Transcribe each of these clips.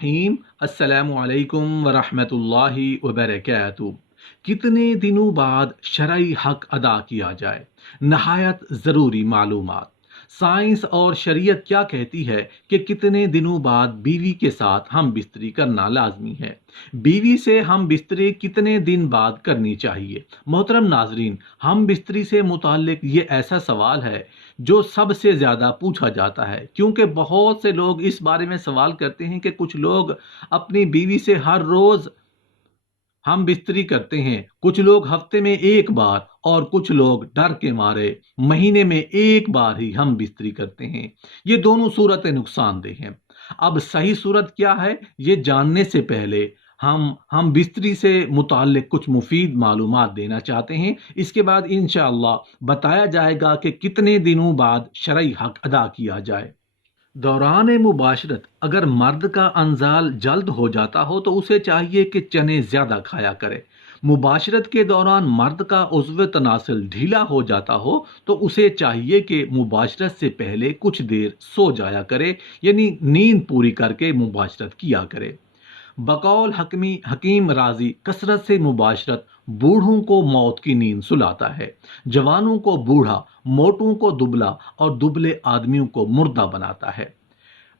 Haem अस्सलामु अलैकुम वरहमतुल्लाहि वबरकातुहू। कितने दिनों बाद शरई हक अदा किया जाए? नहायत ज़रूरी मालूमात। साइंस और शरीयत क्या कहती है कि कितने दिनों बाद बीवी के साथ हम बिस्तरी करना लाजमी है? बीवी से हम बिस्तरी कितने दिन बाद करनी चाहिए? मोहतरम नाजरीन, हम बिस्तरी से मुताल्लिक ये ऐसा सवाल है जो सबसे ज़्यादा पूछा जाता है, क्योंकि बहुत से लोग इस बारे में सवाल करते हैं कि कुछ लोग अपनी बीवी से हर रोज़ हम बिस्तरी करते हैं, कुछ लोग हफ्ते में एक बार और कुछ लोग डर के मारे महीने में एक बार ही हम बिस्तरी करते हैं। ये दोनों सूरतें नुकसानदेह हैं। अब सही सूरत क्या है, ये जानने से पहले हम बिस्तरी से मुताल्लिक कुछ मुफीद मालूमात देना चाहते हैं। इसके बाद इंशाअल्लाह बताया जाएगा कि कितने दिनों बाद शरई हक अदा किया जाए। दौरान मुबाशरत अगर मर्द का अंजाल जल्द हो जाता हो तो उसे चाहिए कि चने ज़्यादा खाया करे। मुबाशरत के दौरान मर्द का उज़्व तनासिल ढीला हो जाता हो तो उसे चाहिए कि मुबाशरत से पहले कुछ देर सो जाया करे, यानी नींद पूरी करके मुबाशरत किया करे। बकौल हकीम राजी, कसरत से मुबाशरत बूढ़ों को मौत की नींद सुलाता है, जवानों को बूढ़ा, मोटों को दुबला और दुबले आदमियों को मुर्दा बनाता है।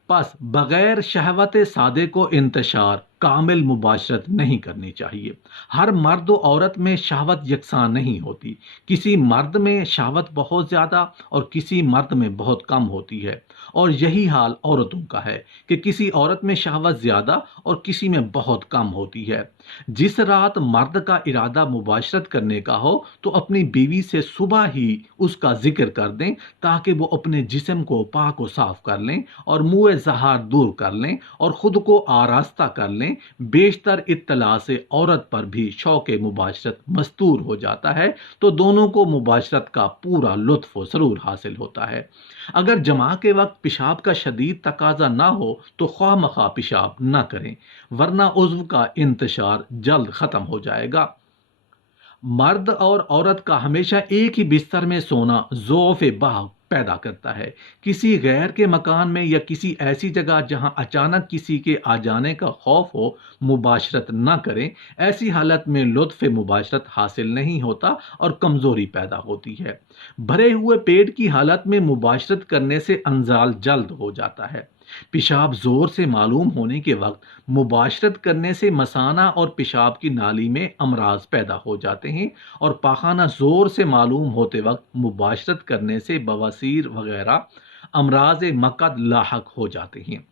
बस बगैर शहवत सादे को इंतशार कामिल मुबाशरत नहीं करनी चाहिए। हर मर्द और औरत में शहवत यकसान नहीं होती। किसी मर्द में शहवत बहुत ज़्यादा और किसी मर्द में बहुत कम होती है, और यही हाल औरतों का है कि किसी औरत में शहवत ज़्यादा और किसी में बहुत कम होती है। जिस रात मर्द का इरादा मुबाशरत करने का हो तो अपनी बीवी से सुबह ही उसका जिक्र कर दें, ताकि वो अपने जिस्म को पाक व साफ कर लें और मुँह ज़हार दूर कर लें और ख़ुद को आरास्ता कर लें। बेशतर इत्तला से औरत पर भी शौक़ मुबाशरत मस्तूर हो जाता है, तो दोनों को मुबाशरत का पूरा लुत्फ़ व सरूर हासिल होता है। अगर जमा के वक्त पेशाब का शदीद तकाजा ना हो तो ख्वाह मख्वाह पेशाब ना करें, वरना उज़्व का इंतशार जल्द ख़त्म हो जाएगा। मर्द और औरत का हमेशा एक ही बिस्तर में सोना ज़ौफ़ बाह पैदा करता है। किसी गैर के मकान में या किसी ऐसी जगह जहां अचानक किसी के आ जाने का खौफ हो, मुबाशरत न करें। ऐसी हालत में लुत्फ़ मुबाशरत हासिल नहीं होता और कमज़ोरी पैदा होती है। भरे हुए पेट की हालत में मुबाशरत करने से अंजाल जल्द हो जाता है। पेशाब जोर से मालूम होने के वक्त मुबाशरत करने से मसाना और पेशाब की नाली में अमराज पैदा हो जाते हैं, और पाखाना जोर से मालूम होते वक्त मुबाशरत करने से बवासीर वगैरह अमराज मकद लाहक हो जाते हैं।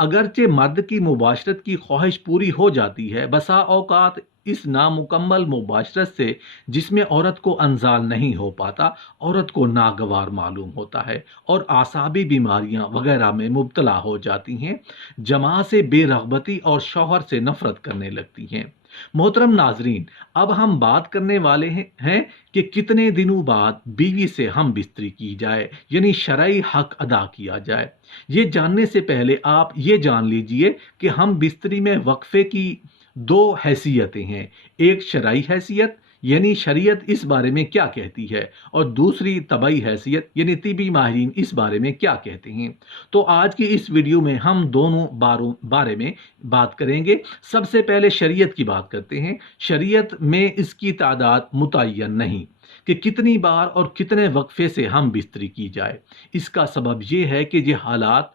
अगरचे मर्द की मुबाशरत की ख्वाहिश पूरी हो जाती है, बसा औकात इस नामुकम्मल मुबाशरत से जिसमें औरत को अंजाल नहीं हो पाता, औरत को नागवार मालूम होता है और आसाबी बीमारियां वगैरह में मुब्तला हो जाती हैं। जमा से बेरगबती और शौहर से नफरत करने लगती हैं। मोहतरम नाजरीन, अब हम बात करने वाले हैं कि कितने दिनों बाद बीवी से हम बिस्तरी की जाए, यानी शरई हक अदा किया जाए। ये जानने से पहले आप ये जान लीजिए कि हम बिस्तरी में वक्फे की दो हैसियतें हैं। एक शरई हैसियत, यानी शरीयत इस बारे में क्या कहती है, और दूसरी तबई हैसियत, यानी तिबी माहिरीन इस बारे में क्या कहते हैं। तो आज की इस वीडियो में हम दोनों बारे में बात करेंगे। सबसे पहले शरीयत की बात करते हैं। शरीयत में इसकी तादाद मुतय्यन नहीं कि कितनी बार और कितने वक्फे से हम बिस्तरी की जाए। इसका सबब यह है कि ये हालात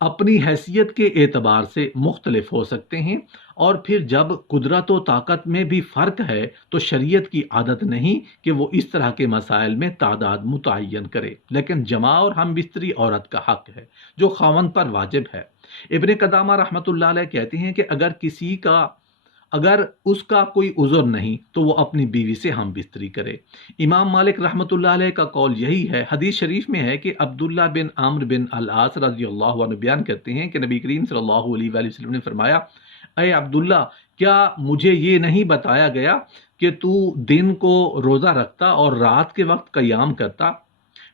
अपनी हैसियत के एतबार से मुख्तलिफ हो सकते हैं, और फिर जब कुदरत व ताकत में भी फ़र्क है तो शरीयत की आदत नहीं कि वो इस तरह के मसाइल में तादाद मुतय्यन करे, लेकिन जमा और हम बिस्तरी औरत का हक है जो खावंद पर वाजिब है। इब्ने कदामा रहमतुल्लाह अलैह कहते हैं कि अगर उसका कोई उज़र नहीं तो वो अपनी बीवी से हम बिस्तरी करे। इमाम मालिक रहमतुल्लाह अलैह का कौल यही है। हदीस शरीफ में है कि अब्दुल्ला बिन आम्र बिन अल आस रज़ियल्लाहु अन्हु बयान करते हैं कि नबी करीम सल्लल्लाहु अलैहि वसल्लम ने फरमाया, अय अब्दुल्ला, क्या मुझे ये नहीं बताया गया कि तू दिन को रोज़ा रखता और रात के वक्त क़याम करता?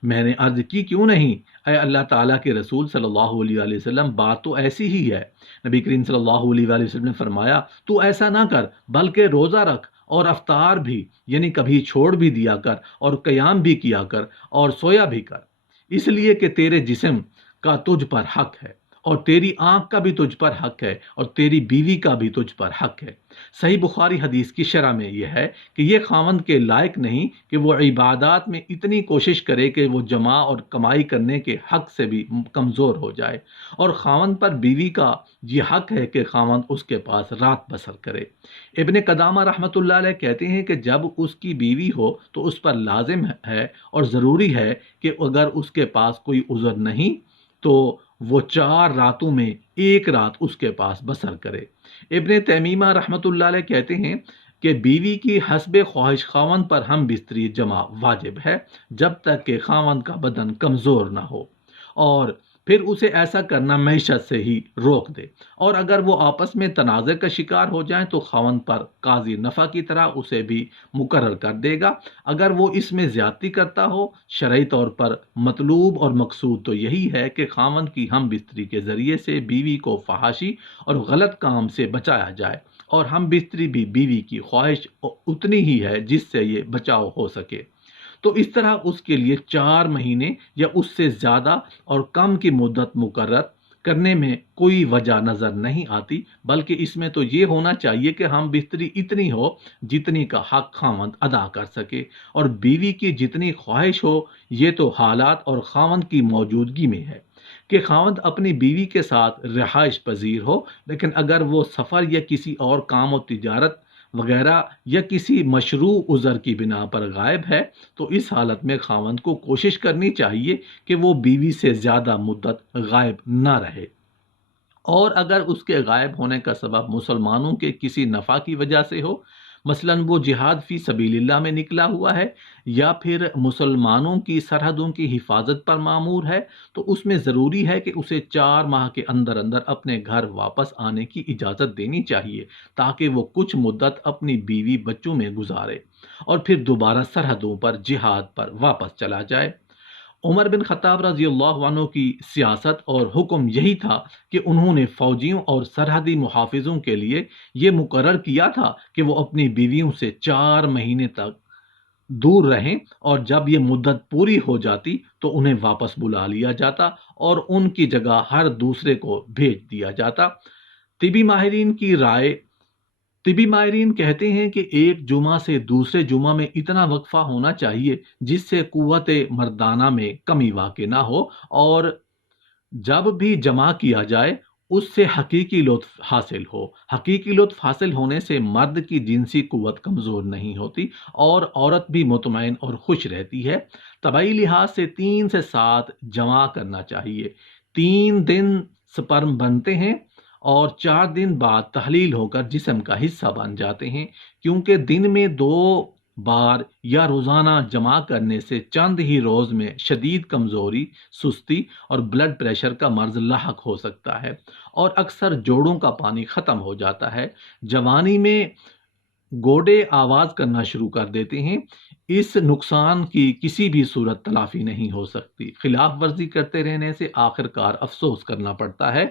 मैंने अर्ज की, क्यों नहीं अय अल्लाह ताला के रसूल सल्लल्लाहु अलैहि वसल्लम, बात तो ऐसी ही है। नबी करीम सल्लल्लाहु अलैहि वसल्लम ने फरमाया, तू ऐसा ना कर, बल्कि रोज़ा रख और अफ्तार भी, यानी कभी छोड़ भी दिया कर, और क़याम भी किया कर और सोया भी कर, इसलिए कि तेरे जिस्म का तुझ पर हक है اور تیری آنکھ کا بھی تجھ پر حق ہے اور تیری بیوی کا بھی تجھ پر حق ہے۔ صحیح بخاری حدیث کی شرح میں یہ ہے کہ یہ خاوند کے لائق نہیں کہ وہ عبادات میں اتنی کوشش کرے کہ وہ جمع اور کمائی کرنے کے حق سے بھی کمزور ہو جائے، اور خاوند پر بیوی کا یہ حق ہے کہ خاوند اس کے پاس رات بسر کرے۔ ابن قدامہ رحمۃ اللہ علیہ کہتے ہیں کہ جب اس کی بیوی ہو تو اس پر لازم ہے اور ضروری ہے کہ اگر اس کے پاس کوئی عذر نہیں تو وہ 4 راتوں میں ایک رات اس کے پاس بسر کرے۔ ابن تیمیہ رحمۃ اللہ علیہ کہتے ہیں کہ بیوی کی حسب خواہش خاوند پر ہم بستری جمع واجب ہے جب تک کہ خاوند کا بدن کمزور نہ ہو، اور پھر اسے ایسا کرنا معیشت سے ہی روک دے، اور اگر وہ آپس میں تنازع کا شکار ہو جائیں تو خاوند پر قاضی نفع کی طرح اسے بھی مقرر کر دے گا۔ اگر وہ اس میں زیادتی کرتا ہو، شرعی طور پر مطلوب اور مقصود تو یہی ہے کہ خاوند کی ہم بستری کے ذریعے سے بیوی کو فحاشی اور غلط کام سے بچایا جائے، اور ہم بستری بھی بیوی کی خواہش اتنی ہی ہے جس سے یہ بچاؤ ہو سکے۔ تو اس طرح اس کے لیے 4 مہینے یا اس سے زیادہ اور کم کی مدت مقرر کرنے میں کوئی وجہ نظر نہیں آتی، بلکہ اس میں تو یہ ہونا چاہیے کہ ہم بستری اتنی ہو جتنی کا حق خاوند ادا کر سکے، اور بیوی کی جتنی خواہش ہو۔ یہ تو حالات اور خاوند کی موجودگی میں ہے کہ خاوند اپنی بیوی کے ساتھ رہائش پذیر ہو، لیکن اگر وہ سفر یا کسی اور کام و تجارت وغیرہ یا کسی مشروع عذر کی بنا پر غائب ہے تو اس حالت میں خاوند کو کوشش کرنی چاہیے کہ وہ بیوی سے زیادہ مدت غائب نہ رہے، اور اگر اس کے غائب ہونے کا سبب مسلمانوں کے کسی نفع کی وجہ سے ہو، مثلا وہ جہاد فی سبیل اللہ میں نکلا ہوا ہے یا پھر مسلمانوں کی سرحدوں کی حفاظت پر مامور ہے، تو اس میں ضروری ہے کہ اسے 4 ماہ کے اندر اندر اپنے گھر واپس آنے کی اجازت دینی چاہیے تاکہ وہ کچھ مدت اپنی بیوی بچوں میں گزارے اور پھر دوبارہ سرحدوں پر جہاد پر واپس چلا جائے۔ عمر بن خطاب رضی اللہ عنہ کی سیاست اور حکم یہی تھا کہ انہوں نے فوجیوں اور سرحدی محافظوں کے لیے یہ مقرر کیا تھا کہ وہ اپنی بیویوں سے 4 مہینے تک دور رہیں، اور جب یہ مدت پوری ہو جاتی تو انہیں واپس بلا لیا جاتا اور ان کی جگہ ہر دوسرے کو بھیج دیا جاتا۔ طبی ماہرین کی رائے طبی ماہرین کہتے ہیں کہ ایک جمعہ سے دوسرے جمعہ میں اتنا وقفہ ہونا چاہیے جس سے قوت مردانہ میں کمی واقع نہ ہو، اور جب بھی جمع کیا جائے اس سے حقیقی لطف حاصل ہو۔ حقیقی لطف حاصل ہونے سے مرد کی جنسی قوت کمزور نہیں ہوتی اور عورت بھی مطمئن اور خوش رہتی ہے۔ طبعی لحاظ سے 3 سے 7 جمع کرنا چاہیے۔ 3 دن سپرم بنتے ہیں اور 4 دن بعد تحلیل ہو کر جسم کا حصہ بن جاتے ہیں، کیونکہ دن میں 2 بار یا روزانہ جمع کرنے سے چند ہی روز میں شدید کمزوری، سستی اور بلڈ پریشر کا مرض لاحق ہو سکتا ہے، اور اکثر جوڑوں کا پانی ختم ہو جاتا ہے۔ جوانی میں گوڑے آواز کرنا شروع کر دیتے ہیں۔ اس نقصان کی کسی بھی صورت تلافی نہیں ہو سکتی۔ خلاف ورزی کرتے رہنے سے آخر کار افسوس کرنا پڑتا ہے۔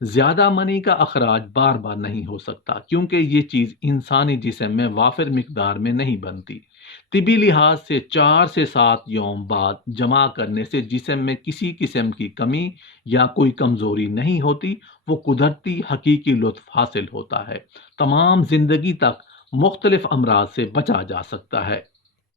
زیادہ منی کا اخراج بار بار نہیں ہو سکتا کیونکہ یہ چیز انسانی جسم میں وافر مقدار میں نہیں بنتی۔ طبی لحاظ سے 4 سے 7 یوم بعد جمع کرنے سے جسم میں کسی قسم کی کمی یا کوئی کمزوری نہیں ہوتی، وہ قدرتی حقیقی لطف حاصل ہوتا ہے۔ تمام زندگی تک مختلف امراض سے بچا جا سکتا ہے۔